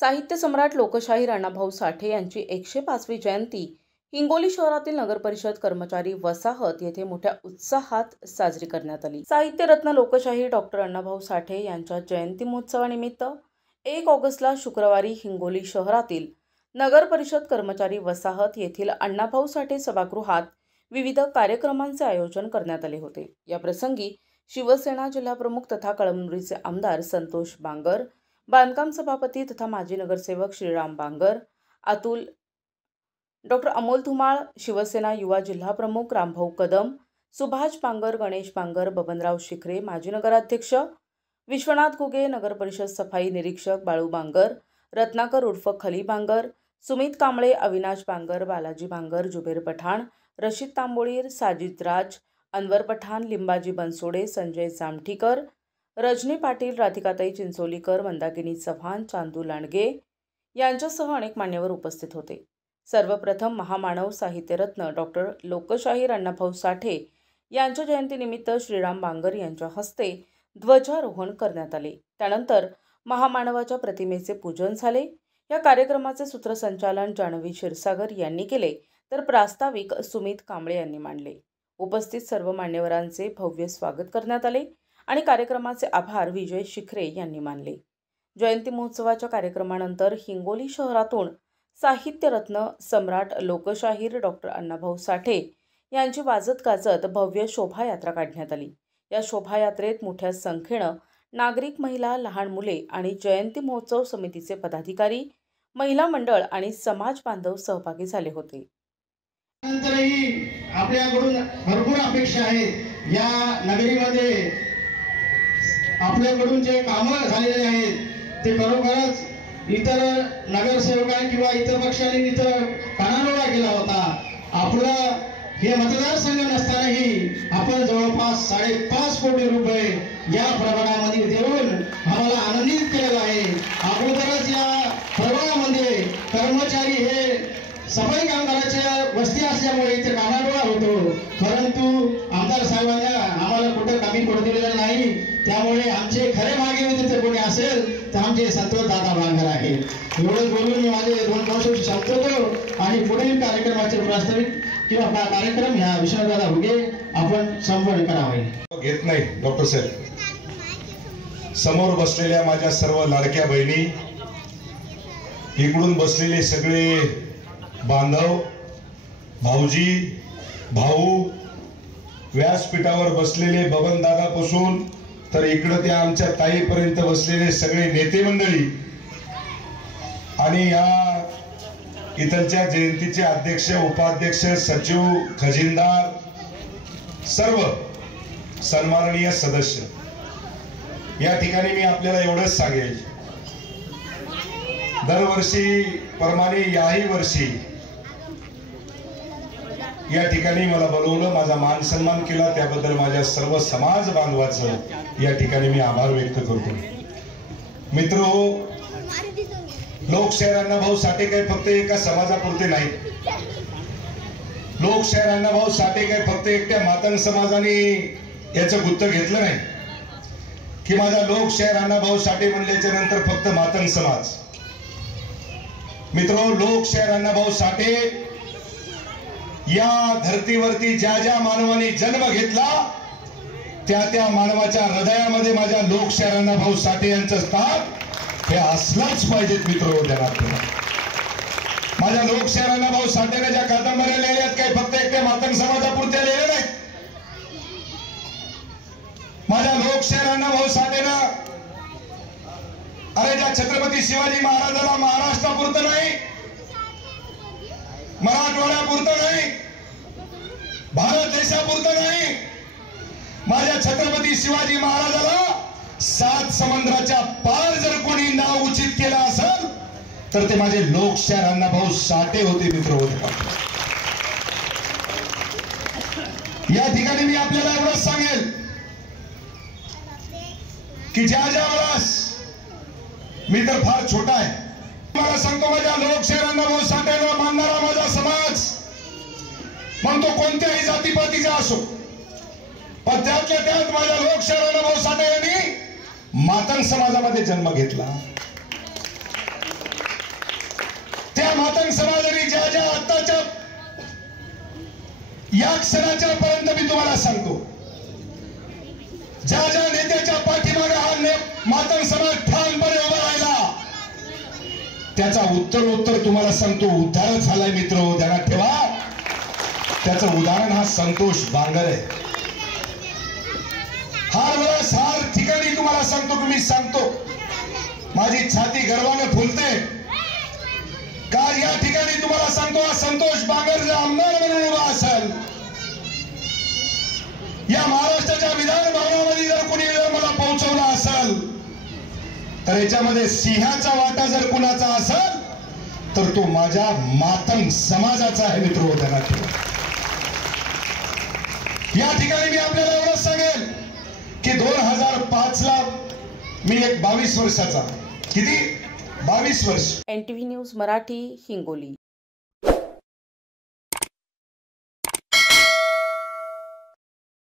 साहित्य सम्राट लोकशाहीर अण्णाभाऊ साठे यांची 105वी जयंती हिंगोली शहरातील नगरपरिषद कर्मचारी वसाहत येथे मोठ्या उत्साहात साजरी करण्यात आली। साहित्यरत्न लोकशाहीर डॉक्टर अण्णाभाऊ साठे यांच्या जयंती महोत्सवानिमित्त 1 ऑगस्टला शुक्रवारी हिंगोली शहरातील नगरपरिषद कर्मचारी वसाहत येथील अण्णाभाऊ साठे सभागृहात विविध कार्यक्रमांचे आयोजन करण्यात आले होते। या प्रसंगी शिवसेना जिल्हाप्रमुख तथा कळमनुरीचे आमदार संतोष बांगर, बांधकाम सभापती तथा माजी नगरसेवक श्रीराम बांगर, अतुल, डॉक्टर अमोल धुमाळ, शिवसेना युवा जिल्हाप्रमुख रामभाऊ कदम, सुभाष बांगर, गणेश बांगर, बबनराव शिखरे, माजी नगराध्यक्ष विश्वनाथ घुगे, नगरपरिषद सफाई निरीक्षक बाळू बांगर, रत्नाकर उर्फ खली बांगर, सुमित कांबळे, अविनाश बांगर, बालाजी बांगर, जुबेर पठाण, रशीद तांबोळीर, साजिद राज, अनवर पठाण, लिंबाजी बनसोडे, संजय जामठीकर, रजनी पाटील, राधिकाताई चिंचोलीकर, मंदाकिनी चव्हाण, चांदू लांडगे यांच्यासह अनेक मान्यवर उपस्थित होते। सर्वप्रथम महामानव साहित्यरत्न डॉक्टर लोकशाहीर अण्णाभाऊ साठे यांच्या जयंतीनिमित्त श्रीराम बांगर यांच्या हस्ते ध्वजारोहण करण्यात आले। त्यानंतर महामानवाच्या प्रतिमेचे पूजन झाले। या कार्यक्रमाचे सूत्रसंचालन जान्हवी क्षीरसागर यांनी केले, तर प्रास्ताविक सुमित कांबळे यांनी मांडले। उपस्थित सर्व मान्यवरांचे भव्य स्वागत करण्यात आले आणि कार्यक्रमाचे आभार विजय शिखरे यांनी मानले। जयंती महोत्सवाच्या कार्यक्रमानंतर हिंगोली शहरातून साहित्यरत्न सम्राट लोकशाहीर डॉक्टर अण्णाभाऊ साठे यांची वाजत गाजत भव्य शोभायात्रा काढण्यात आली। या शोभायात्रेत मोठ्या संख्येने नागरिक, महिला, लहान मुले आणि जयंती महोत्सव समितीचे पदाधिकारी, महिला मंडळ आणि समाज बांधव सहभागी झाले होते। नंतरही आपल्याकडून भरपूर अपेक्षा आहेत। या नगरीमध्ये आपल्याकडून जे कामं झालेले आहेत ते खरोखरच इतर नगरसेवकांनी किंवा इतर पक्षांनी इथं कानाडोळा केला होता। आपलं हे मतदारसंघ नसतानाही आपण जवळपास 5.5 कोटी रुपये या प्रभागामध्ये देऊन आम्हाला आनंदित केलेला आहे। अगोदरच या प्रभागामध्ये कर्मचारी हे सफाई कामगाराच्या वस्ती असल्यामुळे इथे कानाडोळा होतो, परंतु आमदार साहेबांना आम्हाला कुठे कमी पडू दिलेलं नाही। त्यामुळे आमचे खरे भाग्यवान तिथे कोणी असेल तर आमचे संतोष दादा बांगर आहे। एवढं बोलून मी माझे 2 शब्द संपवतो आणि पुढील कार्यक्रमाचे प्रास्ताविक किंवा कार्यक्रम ह्या विश्वनाथ घुगे आपण संपन्न करावे। घेत नाही डॉक्टर साहेब। समोर बसलेल्या माझ्या सर्व लाडक्या बहिणी, इकडून बसलेले सगळे बांधव, भाऊजी, भाऊ, व्यासपीठावर बसलेले बबनदादापासून तर इकडे त्या आमच्या ताईपर्यंत बसलेले सगळे नेते मंडळी आणि या इथलच्या जयंतीचे अध्यक्ष, उपाध्यक्ष, सचिव, खजिनदार, सर्व सन्माननीय सदस्य, या ठिकाणी मी आपल्याला एवढंच सांगेल, दरवर्षी प्रमाणे याही वर्षी या ठिकाणी मला बोलवलं, माझा मान सन्मान केला, त्याबद्दल माझ्या सर्व समाज बांधवाचं या ठिकाणी मी आभार व्यक्त करतो। मित्रो, लोकशाहीर अण्णाभाऊ साठे काही फक्त एका समाजापुरते नाही। लोकशाहीर अण्णाभाऊ साठे काही फक्त एकट्या मातंग समाजाने याचं गुत्त घेतलं नाही की माझा लोकशाहीर अण्णाभाऊ साठे म्हणल्याच्या नंतर फक्त मातंग समाज। मित्रो, लोकशाहीर अण्णाभाऊ साठे या धर्तीवरती ज्या ज्या मानवाने जन्म घेतला त्या मानवाच्या हृदयामध्ये माझ्या लोकशाहीर अण्णाभाऊ साठे यांचं स्थान हे असलाच पाहिजेत। मित्रो, माझ्या लोकशाहीर अण्णाभाऊ साठेने ज्या कादंबऱ्या लिहिल्यात काही फक्त एकट्या मातंग समाजापुरत्या लिहिल्या नाहीत। माझ्या लोकशाहीर अण्णाभाऊ साठेनं अरे ज्या छत्रपती शिवाजी महाराजाला महाराष्ट्रापुरतं नाही, मराठवाड्यापुरतं नाही, भारत देशापुरतं नाही, माझ्या छत्रपती शिवाजी महाराजाला 7 समुद्राच्या पार जर कोणी नाव उचित केलं असेल तर ते माझे लोकशाहीर अण्णाभाऊ साठे होते। मित्र होते। या ठिकाणी मी आपल्याला एवढंच सांगेल की ज्या वेळेस मी तर फार छोटा आहे, मला सांगतो माझ्या लोकशाहीर अण्णाभाऊ साठेला मानणारा माझा समाज मग तो कोणत्याही जातीपातीचा असो, पण त्यातल्या त्यात माझ्या लोकशाहीर अण्णाभाऊ साठे यांनी मातंग समाजामध्ये जन्म घेतला। मातंग समाजाने ज्या ज्या आत्ताच्या या क्षणाच्या पर्यंत मी तुम्हाला सांगतो, ज्या ज्या नेत्याच्या पाठीमागे हा मातंग समाज ठामपणे उभा राहिला, त्याचा उत्तर तुम्हाला सांगतो उद्धार झालाय मित्र, ध्यानात ठेवा. त्याचं उदाहरण हा संतोष बांगर आहे. हार ठिकाणी तुम्हाला सांगतो की मी सांगतो, माझी छाती गर्वाने फुलते का या ठिकाणी तुम्हाला सांगतो, हा संतोष बांगर जर आमदार म्हणून उभा असेल, या महाराष्ट्राच्या विधान भवनामध्ये जर कोणी मला पोहोचवला असेल, तर याच्यामध्ये सिंहाचा वाटा जर कुणाचा असेल तर तो माझ्या मातंग समाजाचा आहे मित्र. ध्यानात ठेवा. या ठिकाणी मी आपल्याला एवढंच सांगेल की 2005 ला मी एक 22 वर्षाचा, किती 22 वर्ष. NTV news Marathi, Hingoli.